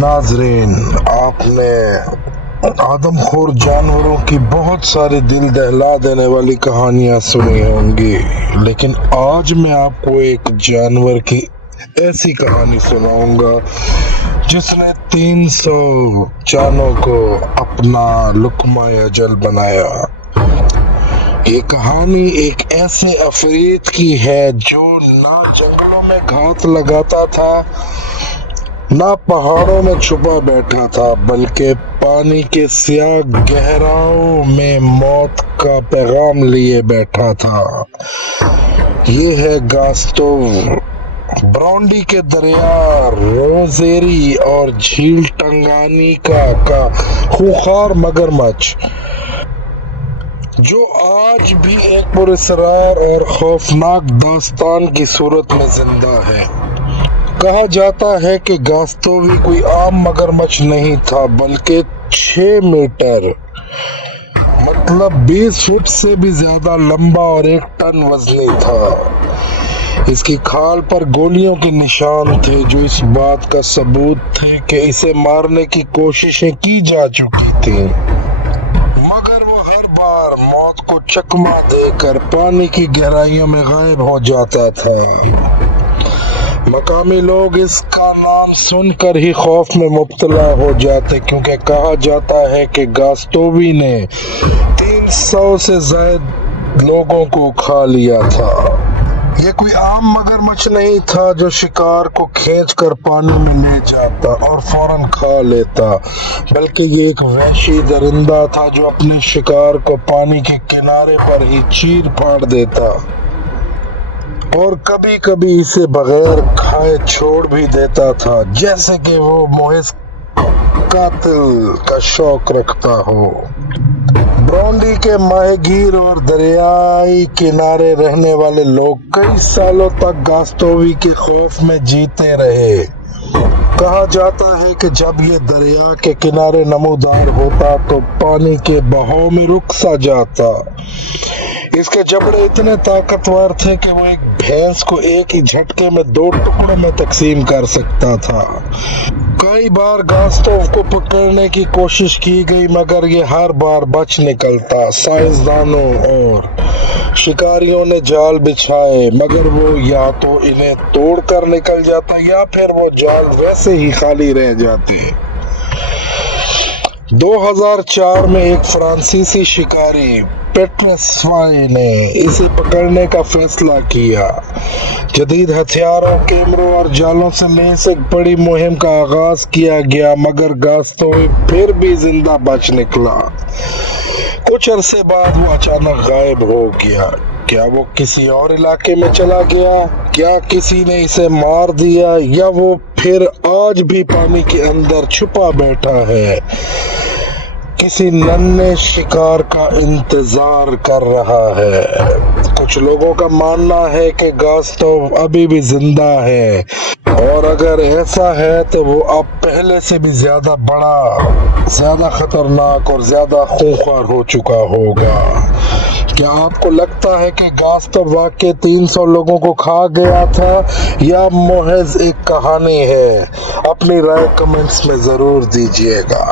ناظرین، آپ نے آدم خور جانوروں کی بہت ساری دل دہلا دینے والی کہانیاں سنی ہوں گی، لیکن آج میں آپ کو ایک جانور کی ایسی کہانی سناؤں گا جس نے 300 جانوں کو اپنا لقمہ اجل بنایا۔ یہ کہانی ایک ایسے عفریت کی ہے جو نہ جنگلوں میں گھات لگاتا تھا، نہ پہاڑوں میں چھپا بیٹھا تھا، بلکہ پانی کے سیاہ گہراؤں میں موت کا پیغام لیے بیٹھا تھا۔ یہ ہے گاستوو، برونڈی کے دریا روزیری اور جھیل ٹنگانیکا کا خونخوار مگرمچھ، جو آج بھی ایک پراسرار اور خوفناک داستان کی صورت میں زندہ ہے۔ کہا جاتا ہے کہ گاستوو کوئی عام مگرمچھ نہیں تھا، بلکہ 6 میٹر مطلب 20 فٹ سے بھی زیادہ لمبا اور 1 ٹن وزنی تھا۔ اس کی کھال پر گولیوں کے نشان تھے، جو اس بات کا ثبوت تھے کہ اسے مارنے کی کوششیں کی جا چکی تھیں، مگر وہ ہر بار موت کو چکما دے کر پانی کی گہرائیوں میں غائب ہو جاتا تھا۔ مقامی لوگ اس کا نام سن کر ہی خوف میں مبتلا ہو جاتے، کیونکہ کہا جاتا ہے کہ گاستوو نے 300 سے زائد لوگوں کو کھا لیا تھا۔ یہ کوئی عام مگرمچھ نہیں تھا جو شکار کو کھینچ کر پانی میں لے جاتا اور فوراً کھا لیتا، بلکہ یہ ایک وحشی درندہ تھا جو اپنے شکار کو پانی کے کنارے پر ہی چیر پھاڑ دیتا اور کبھی کبھی اسے بغیر کھائے چھوڑ بھی دیتا تھا، جیسے کہ وہ محض قتل کا شوق رکھتا ہو۔ برونڈی کے ماہی گیر اور دریائی کنارے رہنے والے لوگ کئی سالوں تک گاستوو کے خوف میں جیتے رہے۔ کہا جاتا ہے کہ جب یہ دریا کے کنارے نمودار ہوتا تو پانی کے بہاؤ میں رک سا جاتا۔ اس کے جبڑے اتنے طاقتور تھے کہ وہ ایک بھینس کو ایک ہی جھٹکے میں 2 ٹکڑوں میں تقسیم کر سکتا تھا۔ کئی بار گاستوو کو پکڑنے کی کوشش کی گئی، مگر یہ ہر بار بچ نکلتا۔ سائنسدانوں اور شکاریوں نے جال بچھائے، مگر وہ یا تو انہیں توڑ کر نکل جاتا یا پھر وہ جال ویسے ہی خالی رہ جاتے۔ 2004 میں ایک فرانسیسی شکاری پیٹرسوائی نے اسے پکڑنے کا فیصلہ کیا۔ جدید ہتھیاروں، کیمروں اور جالوں سے لیس ایک بڑی مہم کا آغاز کیا گیا، مگر گاستوو پھر بھی زندہ بچ نکلا۔ کچھ عرصے بعد وہ اچانک غائب ہو گیا۔ کیا وہ کسی اور علاقے میں چلا گیا؟ کیا کسی نے اسے مار دیا؟ یا وہ پھر آج بھی پانی کے اندر چھپا بیٹھا ہے، کسی ننھے شکار کا انتظار کر رہا ہے؟ کچھ لوگوں کا ماننا ہے کہ گاستوو ابھی بھی زندہ ہے، اور اگر ایسا ہے تو وہ اب پہلے سے بھی زیادہ بڑا، زیادہ خطرناک اور زیادہ خونخوار ہو چکا ہوگا۔ کیا آپ کو لگتا ہے کہ گاستوو واقعی 300 لوگوں کو کھا گیا تھا یا محض ایک کہانی ہے؟ اپنی رائے کمنٹس میں ضرور دیجیے گا۔